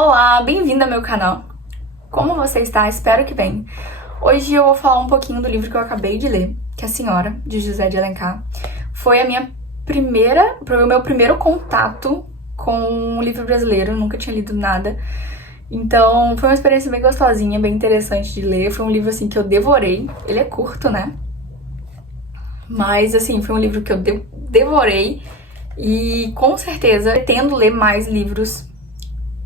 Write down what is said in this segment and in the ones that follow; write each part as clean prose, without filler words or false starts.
Olá, bem-vindo ao meu canal. Como você está? Espero que bem. Hoje eu vou falar um pouquinho do livro que eu acabei de ler, que é A Senhora, de José de Alencar. Foi o meu primeiro contato com um livro brasileiro, eu nunca tinha lido nada. Então foi uma experiência bem gostosinha, bem interessante de ler. Foi um livro assim que eu devorei. Ele é curto, né? Mas assim, foi um livro que eu devorei e com certeza pretendo ler mais livros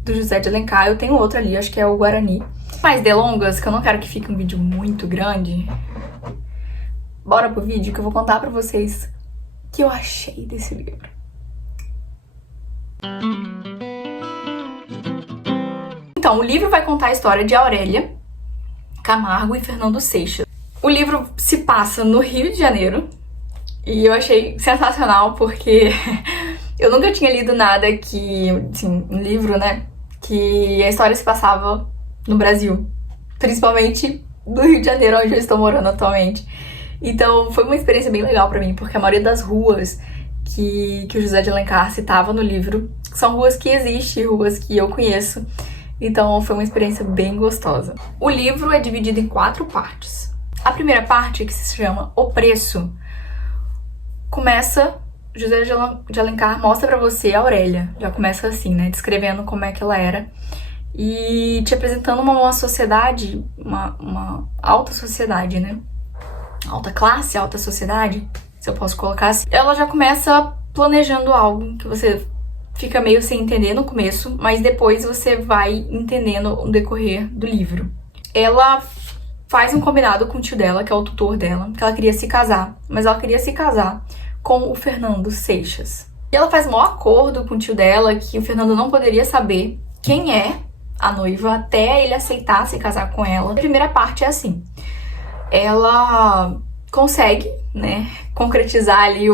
do José de Alencar. Eu tenho outro ali, acho que é o Guarani. Mais delongas, que eu não quero que fique um vídeo muito grande. Bora pro vídeo que eu vou contar pra vocês o que eu achei desse livro. Então, o livro vai contar a história de Aurélia Camargo e Fernando Seixas. O livro se passa no Rio de Janeiro e eu achei sensacional porque eu nunca tinha lido nada que, assim, um livro, né, que a história se passava no Brasil, principalmente no Rio de Janeiro, onde eu estou morando atualmente. Então foi uma experiência bem legal pra mim, porque a maioria das ruas que o José de Alencar citava no livro são ruas que existem, ruas que eu conheço. Então foi uma experiência bem gostosa. O livro é dividido em 4 partes. A primeira parte, que se chama O Preço, começa... José de Alencar mostra pra você a Aurélia. Já começa assim, né? Descrevendo como é que ela era. E te apresentando uma sociedade, uma alta sociedade, né? Alta classe, alta sociedade, se eu posso colocar assim. Ela já começa planejando algo que você fica meio sem entender no começo, mas depois você vai entendendo no decorrer do livro. Ela faz um combinado com o tio dela, que é o tutor dela, que ela queria se casar, mas ela queria se casar com o Fernando Seixas. E ela faz um acordo com o tio dela que o Fernando não poderia saber quem é a noiva até ele aceitar se casar com ela. A primeira parte é assim: ela consegue, né, concretizar ali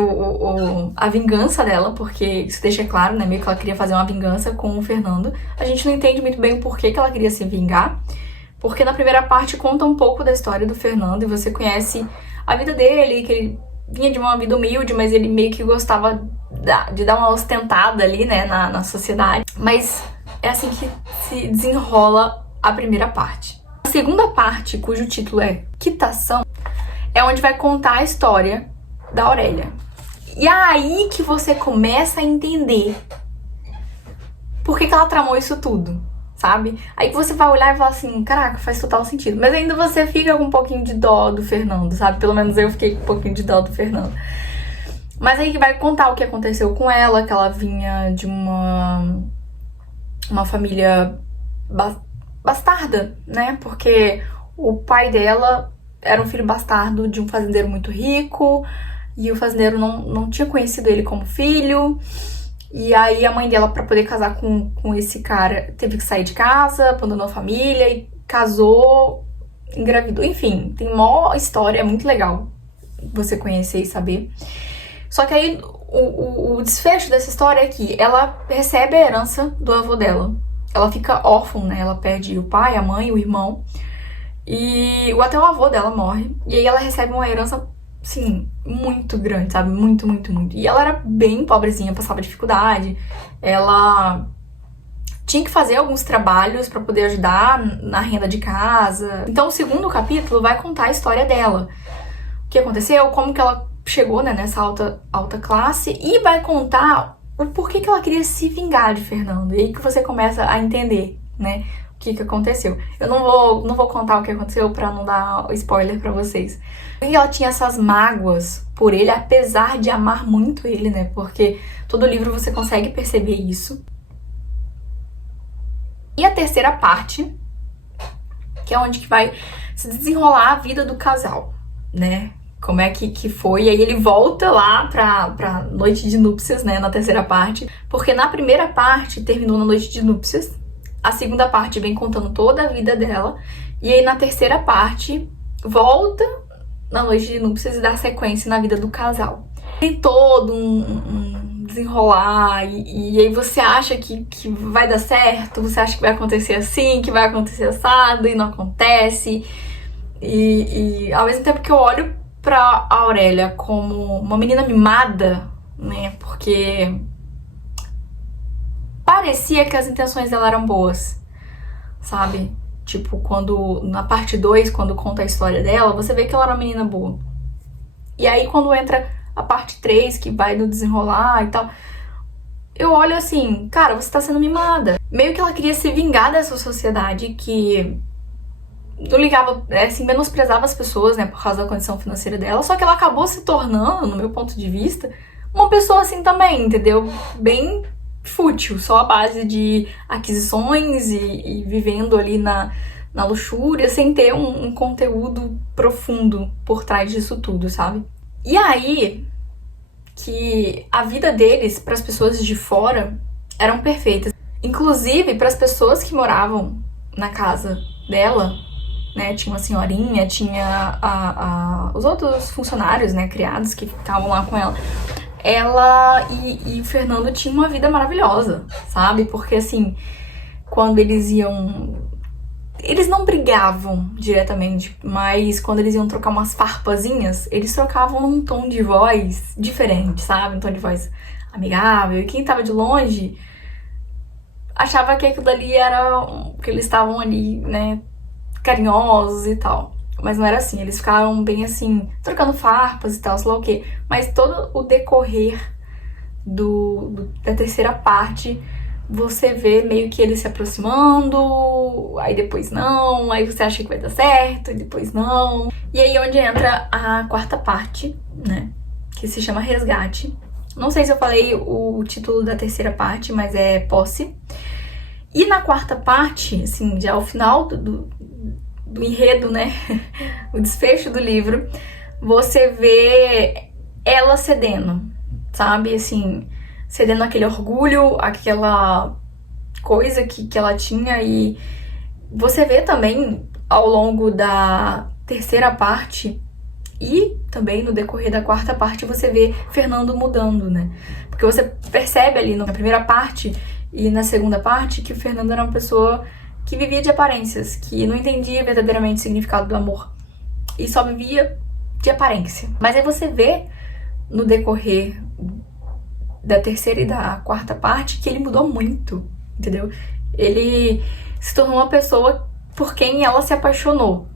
a vingança dela, porque isso deixa claro, né, meio que ela queria fazer uma vingança com o Fernando. A gente não entende muito bem o porquê que ela queria se vingar, porque na primeira parte conta um pouco da história do Fernando e você conhece a vida dele, que ele vinha de uma vida humilde, mas ele meio que gostava de dar uma ostentada ali, né, na sociedade. Mas é assim que se desenrola a primeira parte. A segunda parte, cujo título é Quitação, é onde vai contar a história da Aurélia. E é aí que você começa a entender por que ela tramou isso tudo, sabe? Aí que você vai olhar e falar assim, caraca, faz total sentido. Mas ainda você fica com um pouquinho de dó do Fernando, sabe? Pelo menos eu fiquei com um pouquinho de dó do Fernando. Mas aí que vai contar o que aconteceu com ela, que ela vinha de uma família bastarda, né? Porque o pai dela era um filho bastardo de um fazendeiro muito rico e o fazendeiro não tinha conhecido ele como filho. E aí a mãe dela, pra poder casar com esse cara, teve que sair de casa, abandonou a família e casou, engravidou. Enfim, tem uma história, é muito legal você conhecer e saber. Só que aí o desfecho dessa história é que ela recebe a herança do avô dela. Ela fica órfã, né? Ela perde o pai, a mãe, o irmão. E até o avô dela morre. E aí ela recebe uma herança, sim, muito grande, sabe? Muito, muito, muito. E ela era bem pobrezinha, passava dificuldade. Ela tinha que fazer alguns trabalhos pra poder ajudar na renda de casa. Então o segundo capítulo vai contar a história dela. O que aconteceu, como que ela chegou, né, nessa alta classe. E vai contar o porquê que ela queria se vingar de Fernando. E aí que você começa a entender, né, o que aconteceu. Eu não vou contar o que aconteceu pra não dar spoiler pra vocês. E ela tinha essas mágoas por ele, apesar de amar muito ele, né, porque todo livro você consegue perceber isso. E a terceira parte, que é onde que vai se desenrolar a vida do casal, né, como é que foi. E aí ele volta lá pra noite de núpcias, né, na terceira parte, porque na primeira parte terminou na noite de núpcias. A segunda parte vem contando toda a vida dela. E aí na terceira parte volta na noite de núpcias e dá sequência na vida do casal. Tem todo um desenrolar e aí você acha que vai dar certo, você acha que vai acontecer assim, que vai acontecer assado e não acontece. E ao mesmo tempo que eu olho pra Aurélia como uma menina mimada, né, porque parecia que as intenções dela eram boas, sabe? Tipo, quando na parte 2, quando conta a história dela, você vê que ela era uma menina boa. E aí quando entra a parte 3, que vai no desenrolar e tal, eu olho assim, cara, você tá sendo mimada. Meio que ela queria se vingar dessa sociedade que não ligava, assim, menosprezava as pessoas, né, por causa da condição financeira dela, só que ela acabou se tornando, no meu ponto de vista, uma pessoa assim também, entendeu? Bem fútil, só à base de aquisições e vivendo ali na luxúria, sem ter um conteúdo profundo por trás disso tudo, sabe? E aí que a vida deles, para as pessoas de fora, eram perfeitas. Inclusive, para as pessoas que moravam na casa dela, né, tinha uma senhorinha, tinha os outros funcionários, né, criados que ficavam lá com ela. Ela e o Fernando tinham uma vida maravilhosa, sabe? Porque, assim, quando eles iam... Eles não brigavam diretamente, mas quando eles iam trocar umas farpazinhas, eles trocavam num tom de voz diferente, sabe? Um tom de voz amigável. E quem tava de longe achava que aquilo dali era... que eles estavam ali, né, carinhosos e tal. Mas não era assim, eles ficaram bem assim, trocando farpas e tal, sei lá o quê. Mas todo o decorrer da terceira parte, você vê meio que eles se aproximando, aí depois não, aí você acha que vai dar certo, e depois não. E aí onde entra a quarta parte, né, que se chama Resgate. Não sei se eu falei o título da terceira parte, mas é Posse. E na quarta parte, assim, já ao final do enredo, né, o desfecho do livro, você vê ela cedendo, sabe, assim, cedendo aquele orgulho, aquela coisa que ela tinha. E você vê também ao longo da terceira parte e também no decorrer da quarta parte, você vê Fernando mudando, né, porque você percebe ali na primeira parte e na segunda parte que o Fernando era uma pessoa que vivia de aparências, que não entendia verdadeiramente o significado do amor e só vivia de aparência. Mas aí você vê no decorrer da terceira e da quarta parte que ele mudou muito, entendeu? Ele se tornou uma pessoa por quem ela se apaixonou.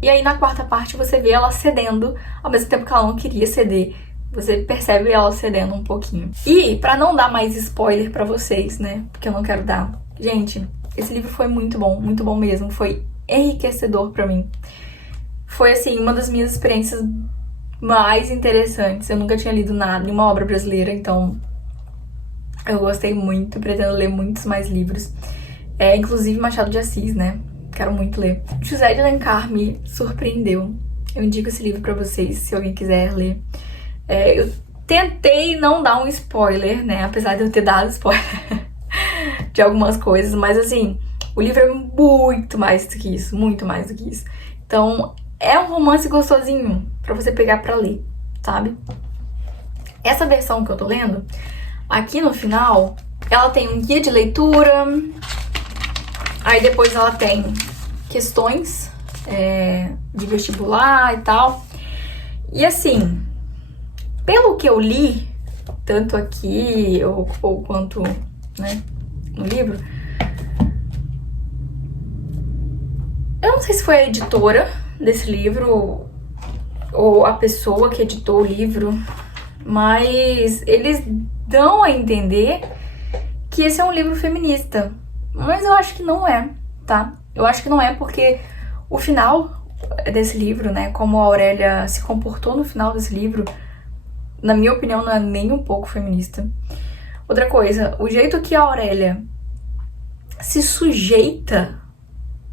E aí na quarta parte você vê ela cedendo, ao mesmo tempo que ela não queria ceder. Você percebe ela cedendo um pouquinho. E pra não dar mais spoiler pra vocês, né, porque eu não quero dar, gente, esse livro foi muito bom mesmo, foi enriquecedor pra mim. Foi, assim, uma das minhas experiências mais interessantes. Eu nunca tinha lido nada, nenhuma obra brasileira, então eu gostei muito, pretendo ler muitos mais livros. Inclusive Machado de Assis, né? Quero muito ler. José de Alencar me surpreendeu. Eu indico esse livro pra vocês, se alguém quiser ler. Eu tentei não dar um spoiler, né? Apesar de eu ter dado spoiler de algumas coisas, mas assim, o livro é muito mais do que isso, muito mais do que isso. Então, é um romance gostosinho pra você pegar pra ler, sabe? Essa versão que eu tô lendo, aqui no final, ela tem um guia de leitura, aí depois ela tem questões de vestibular e tal. E assim, pelo que eu li, tanto aqui ou quanto, né, no livro, eu não sei se foi a editora desse livro ou a pessoa que editou o livro, mas eles dão a entender que esse é um livro feminista. Mas eu acho que não é, tá? Eu acho que não é porque o final desse livro, né, como a Aurélia se comportou no final desse livro, na minha opinião, não é nem um pouco feminista. Outra coisa, o jeito que a Aurélia se sujeita,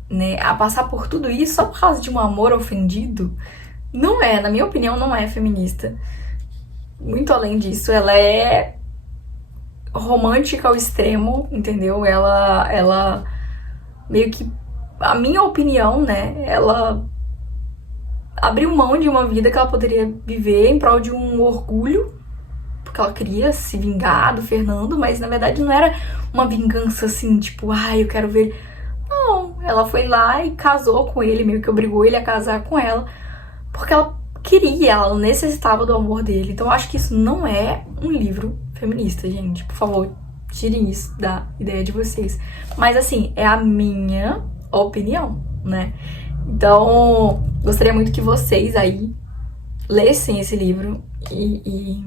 né, a passar por tudo isso só por causa de um amor ofendido, não é, na minha opinião, não é feminista. Muito além disso, ela é romântica ao extremo, entendeu? Ela meio que, a minha opinião, né, ela abriu mão de uma vida que ela poderia viver em prol de um orgulho, porque ela queria se vingar do Fernando, mas na verdade não era uma vingança assim, tipo, ai, eu quero ver. Não, ela foi lá e casou com ele, meio que obrigou ele a casar com ela, porque ela queria, ela necessitava do amor dele. Então eu acho que isso não é um livro feminista, gente. Por favor, tirem isso da ideia de vocês. Mas assim, é a minha opinião, né? Então, gostaria muito que vocês aí lessem esse livro e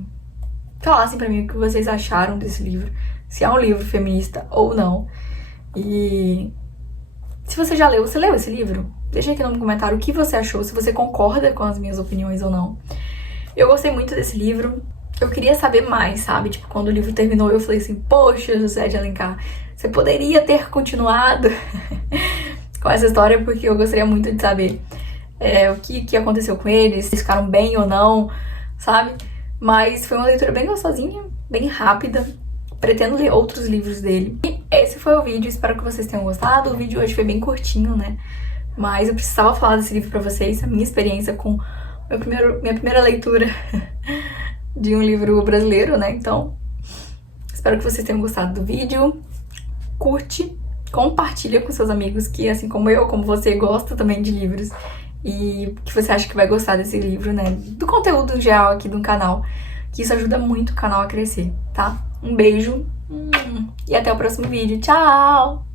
falassem pra mim o que vocês acharam desse livro. Se é um livro feminista ou não. E se você já leu, você leu esse livro? Deixa aqui no comentário o que você achou, se você concorda com as minhas opiniões ou não. Eu gostei muito desse livro. Eu queria saber mais, sabe? Tipo, quando o livro terminou, eu falei assim, poxa, José de Alencar, você poderia ter continuado com essa história, porque eu gostaria muito de saber o que aconteceu com eles, se ficaram bem ou não, sabe? Mas foi uma leitura bem gostosinha, bem rápida. Pretendo ler outros livros dele. E esse foi o vídeo, espero que vocês tenham gostado. O vídeo hoje foi bem curtinho, né? Mas eu precisava falar desse livro pra vocês, a minha experiência com minha primeira leitura de um livro brasileiro, né? Então, espero que vocês tenham gostado do vídeo. Curte, compartilha com seus amigos que, assim como eu, como você, gosta também de livros. E que você acha que vai gostar desse livro, né? Do conteúdo geral aqui do canal. Que isso ajuda muito o canal a crescer, tá? Um beijo e até o próximo vídeo. Tchau!